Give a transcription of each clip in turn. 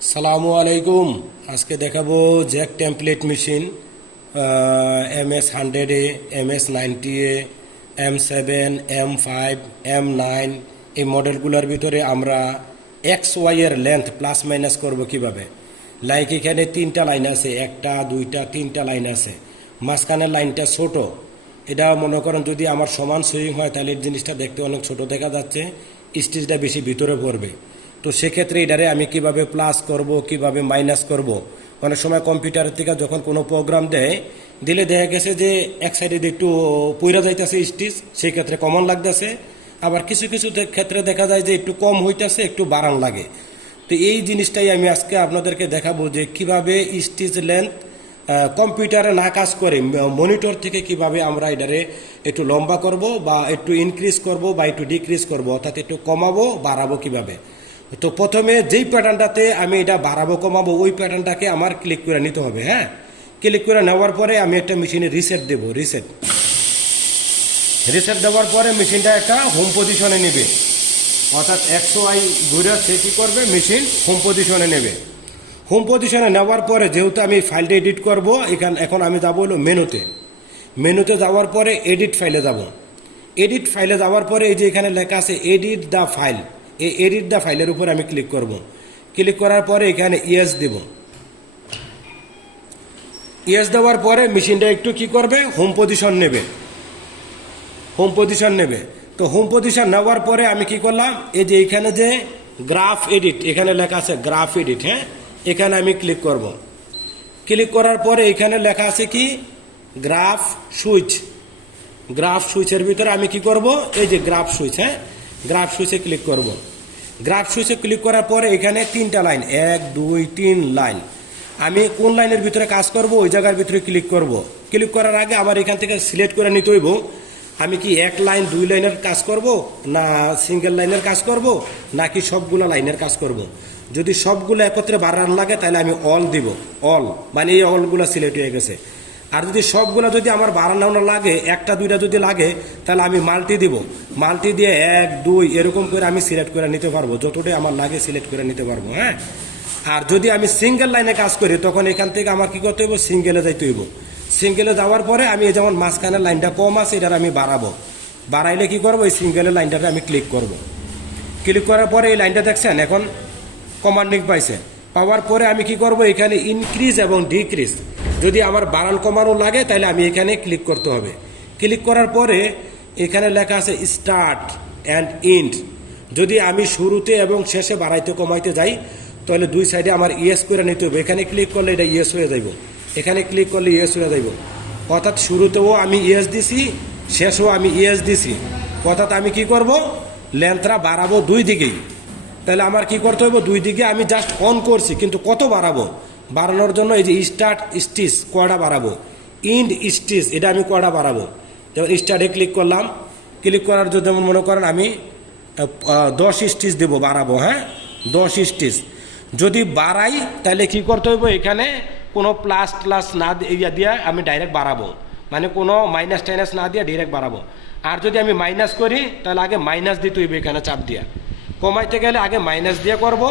সালামু আলাইকুম। আজকে দেখাবো jack template machine M S হান্ড্রেডে M S ninety A, M seven, M five, M nine. এই মডেলগুলোর ভিতরে আমরা এক্স ওয়াই এর লেন্থ প্লাস মাইনাস করব কীভাবে? লাইক এখানে তিনটা লাইন আছে, একটা, দুইটা, তিনটা লাইন আছে। মাঝখানের লাইনটা ছোট। এটা মনে করেন যদি আমার সমান সুইং হয়, তাহলে জিনিসটা দেখতে অনেক ছোট দেখা যাচ্ছে। স্টিচটা বেশি ভিতরে পড়বে। তো সেক্ষেত্রে এটারে আমি কীভাবে প্লাস করব, কীভাবে মাইনাস করব? অনেক সময় কম্পিউটারের থেকে যখন কোনো প্রোগ্রাম দেয়, দিলে দেখা গেছে যে এক সাইডে একটু পইরা যাইতেছে স্টিচ সেই ক্ষেত্রে কমন লাগতেছে। আবার কিছু কিছু ক্ষেত্রে দেখা যায় যে একটু কম হইতেছে, একটু বাড়ান লাগে। তো এই জিনিসটাই আমি আজকে আপনাদেরকে দেখাবো যে কীভাবে স্টিচ লেন্থ কম্পিউটারে না কাজ করে মনিটর থেকে কীভাবে আমরা এটারে একটু লম্বা করব বা একটু ইনক্রিজ করব বা একটু ডিক্রিজ করব, অর্থাৎ একটু কমাবো, বাড়াবো কীভাবে। তো প্রথমে যেই প্যাটার্নটাতে আমি এটা বাড়াবো, কমাবো, ওই প্যাটার্নটাকে আমার ক্লিক করে নিতে হবে হ্যাঁ? ক্লিক করে নেওয়ার পরে আমি একটা মেশিনে রিসেট দেব রিসেট রিসেট দেওয়ার পরে মেশিনটা একটা হোম পজিশনে নেবে। অর্থাৎ একশো আই ঘুরে সে কী করবে? মেশিন হোম পজিশনে নেবে। হোম পজিশনে নেওয়ার পরে যেহেতু আমি ফাইলটা এডিট করব, এখান, এখন আমি যাব হলো মেনুতে। মেনুতে যাওয়ার পরে এডিট ফাইলে যাব। এডিট ফাইলে যাওয়ার পরে এই যে এখানে লেখা আছে এডিট দ্য ফাইল এই এডিট দ্য ফাইলের উপর আমি ক্লিক করব। ক্লিক করার পরে এখানে ইয়েস দেব। ইয়েস দেওয়ার পরে মেশিনটা একটু কি করবে? হোম পজিশন নেবে। হোম পজিশন নেবে। তো হোম পজিশন নেওয়ার পরে আমি কি করলাম? এই যে এখানে যে গ্রাফ এডিট এখানে লেখা আছে গ্রাফ এডিট হ্যাঁ? এখানে আমি ক্লিক করব। ক্লিক করার পরে এখানে লেখা আছে কি? গ্রাফ সুইচ গ্রাফ সুইচের ভিতরে আমি কি করব? এই যে গ্রাফ সুইচ হ্যাঁ? গ্রাফ সুইচে ক্লিক করব। গ্রাফ সুইচে ক্লিক করার পরে এখানে তিনটা লাইন এক, দুই, তিন লাইন আমি কোন লাইনের ভিতরে কাজ করব, ওই জায়গার ভিতরে ক্লিক করব। ক্লিক করার আগে আবার এখান থেকে সিলেক্ট করে নিতে হইব। আমি কি এক লাইন দুই লাইনের কাজ করব, না সিঙ্গেল লাইনের কাজ করব, নাকি সবগুলো লাইনের কাজ করব? যদি সবগুলো একত্রে বাড়ান লাগে, তাহলে আমি অল দিব। অল মানে এই অলগুলো সিলেক্ট হয়ে গেছে। আর যদি সবগুলো যদি আমার বাড়ানো লাগে, একটা, দুইটা যদি লাগে, তাহলে আমি মাল্টি দিব। মাল্টি দিয়ে এক, দুই, এরকম করে আমি সিলেক্ট করে নিতে পারব। যতটাই আমার লাগে সিলেক্ট করে নিতে পারব হ্যাঁ? আর যদি আমি সিঙ্গেল লাইনে কাজ করি, তখন এখান থেকে আমার কি করতে হইব? সিঙ্গেলে যাইতে হইব। সিঙ্গেলে যাওয়ার পরে আমি যেমন মাঝখানের লাইনটা কম আছে, এটার আমি বাড়াবো। বাড়াইলে কি করব? এই সিঙ্গেলের লাইনটাকে আমি ক্লিক করব। ক্লিক করার পরে এই লাইনটা দেখছেন, এখন কমান্ডিং পাইছে। পাওয়ার পরে আমি কি করব? এখানে ইনক্রিজ এবং ডিক্রিজ যদি আমার বাড়ান কমানো লাগে, তাহলে আমি এখানে ক্লিক করতে হবে। ক্লিক করার পরে এখানে লেখা আছে স্টার্ট অ্যান্ড ইন্ড যদি আমি শুরুতে এবং শেষে বাড়াইতে কমাইতে যাই, তাহলে দুই সাইডে আমার ইয়েস করে নিতে হবে। এখানে ক্লিক করলে এটা ইয়েস হয়ে যাইব। এখানে ক্লিক করলে ইয়েস হয়ে যাইব। অর্থাৎ শুরুতেও আমি ইয়েস দিছি, শেষেও আমি ইয়েস দিছি। অর্থাৎ আমি কি করব? লেন্থরা বাড়াবো দুই দিকেই। তাহলে আমার কি করতে হবে দুই দিকে আমি জাস্ট অন করছি, কিন্তু কত বাড়াবো? বাড়ানোর জন্য এই যে স্টার্ট স্টিচ কয়টা বাড়াবো? ইন্ড স্টিচ এটা আমি কয়টা বাড়াবো? যেমন স্টার্টে ক্লিক করলাম ক্লিক করার জন্য যেমন মনে করেন আমি দশ স্টিচ দেবো বাড়াবো হ্যাঁ? দশ স্টিচ যদি বাড়াই, তাহলে কি করতে হইব? এখানে কোনো প্লাস প্লাস না ইয়া দিয়ে আমি ডাইরেক্ট বাড়াবো। মানে কোনো মাইনাস টাইনাস না দিয়ে ডাইরেক্ট বাড়াবো। আর যদি আমি মাইনাস করি, তাহলে আগে মাইনাস দিতে হইবে এখানে চাপ দিয়া। কমাইতে গেলে আগে মাইনাস দিয়ে করব।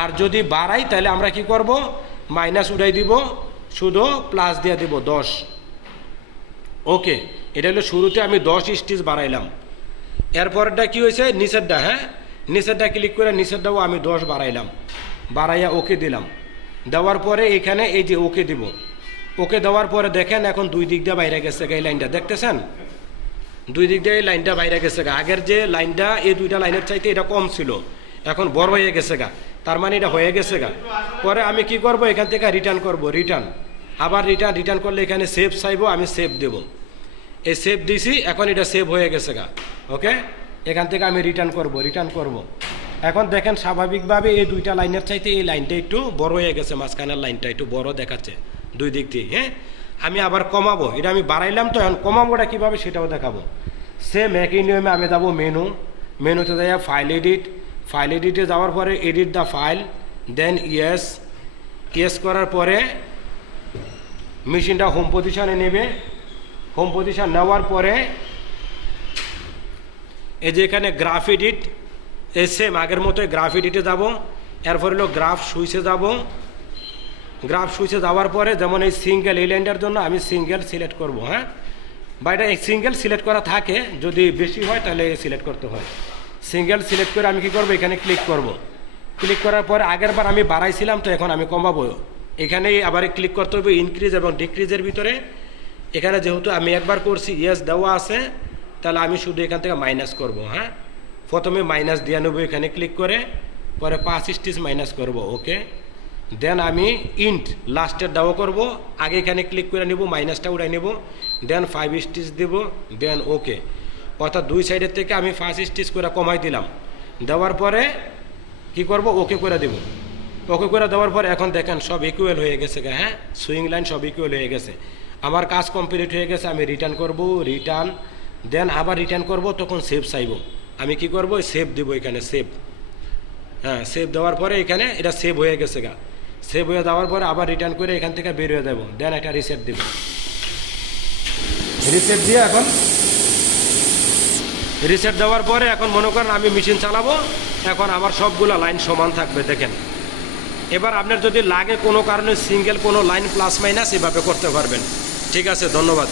আর যদি বাড়াই, তাহলে আমরা কি করব? মাইনাস উড়াই দিব, শুধু প্লাস দিয়ে দিব দশ। ওকে এটা হলো শুরুতে আমি দশ স্টিচ বাড়াইলাম। এরপরটা কি হয়েছে? নিচেরটা হ্যাঁ? নিচেরটা ক্লিক করে নিচেরটাও আমি দশ বাড়াইলাম। বাড়াইয়া ওকে দিলাম। দেওয়ার পরে এখানে এই যে ওকে দিব। ওকে দেওয়ার পরে দেখেন এখন দুই দিক দিয়ে বাইরে গেছে এই লাইনটা, দেখতেছেন? দুই দিক দিয়ে এই লাইনটা বাইরে গেছে গা। আগের যে লাইনটা, এই দুইটা লাইনের চাইতে এটা কম ছিল। এখন বড় হয়ে গেছে গা। তার মানে এটা হয়ে গেছে গা। পরে আমি কি করব? এখান থেকে রিটার্ন করব রিটার্ন আবার রিটার্ন রিটার্ন করলে এখানে সেভ চাইব, আমি সেভ দেবো। এই সেভ দিছি, এখন এটা সেভ হয়ে গেছে গা। ওকে? এখান থেকে আমি রিটার্ন করব রিটার্ন করব। এখন দেখেন স্বাভাবিকভাবে এই দুইটা লাইনের চাইতে এই লাইনটা একটু বড় হয়ে গেছে, মাঝখানের লাইনটা একটু বড় দেখাচ্ছে দুই দিক দিয়ে হ্যাঁ? আমি আবার কমাবো, এটা আমি বাড়াইলাম তো, এখন কমাবোটা কীভাবে সেটাও দেখাবো। সেম একই নিয়মে আমি যাব মেনু মেনুতে যাই ফাইল এডিট ফাইল এডিটে যাওয়ার পরে edit the file then yes yes করার পরে মেশিনটা হোম পজিশনে নেবে। হোম পজিশন নেওয়ার পরে এই যে এখানে গ্রাফ এডিট এই সেম আগের মতো গ্রাফ এডিটে যাব। এরপর হলো গ্রাফ সুইচে যাব। গ্রাফ সুইচে যাওয়ার পরে যেমন এই সিঙ্গেল এই লাইনটার জন্য আমি সিঙ্গেল সিলেক্ট করব হ্যাঁ? বা এটা সিঙ্গেল সিলেক্ট করা থাকে, যদি বেশি হয় তাহলে সিলেক্ট করতে হয়। সিঙ্গেল সিলেক্ট করে আমি কি করব? এখানে ক্লিক করব। ক্লিক করার পরে আগের বার আমি বাড়াইছিলাম, তো এখন আমি কমাবো। এখানে আবার ক্লিক করতে হবে ইনক্রিজ এবং ডিক্রিজের ভিতরে। এখানে যেহেতু আমি একবার করছি ইয়েস দেওয়া আছে, তাহলে আমি শুধু এখান থেকে মাইনাস করব হ্যাঁ? প্রথমে মাইনাস দিয়ে নেব এখানে ক্লিক করে, পরে পাঁচ স্টিচ মাইনাস করব ওকে দেন আমি ইন্ট লাস্টের দাও করব, আগে এখানে ক্লিক করে নেব মাইনাসটা উড়াই নেব। দেন ফাইভ স্টিচ দেব দেন ওকে অর্থাৎ দুই সাইডের থেকে আমি ফার্স্ট স্টিচ করে কমাই দিলাম। দেওয়ার পরে কি করব? ওকে করে দেব। ওকে করে দেওয়ার পর এখন দেখেন সব ইকুয়াল হয়ে গেছে গা, হ্যাঁ? সুইং লাইন সব ইকুয়াল হয়ে গেছে। আমার কাজ কমপ্লিট হয়ে গেছে আমি রিটার্ন করব রিটার্ন দেন আবার রিটার্ন করব তখন সেভ চাইব। আমি কি করব? সেভ দিব এখানে সেভ হ্যাঁ সেভ দেওয়ার পরে এখানে এটা সেভ হয়ে গেছে গা। সেভ হয়ে দেওয়ার পরে আবার রিটার্ন করে এখান থেকে বেরিয়ে দেবো। দেন একটা রিসেট দিব। রিসেট দিয়ে এখন রিসেট দেওয়ার পরে এখন মনে করেন আমি মেশিন চালাবো, এখন আমার সবগুলো লাইন সমান থাকবে, দেখেন। এবার আপনার যদি লাগে কোনো কারণে সিঙ্গেল কোনো লাইন প্লাস মাইনাস এভাবে করতে পারবেন। ঠিক আছে, ধন্যবাদ।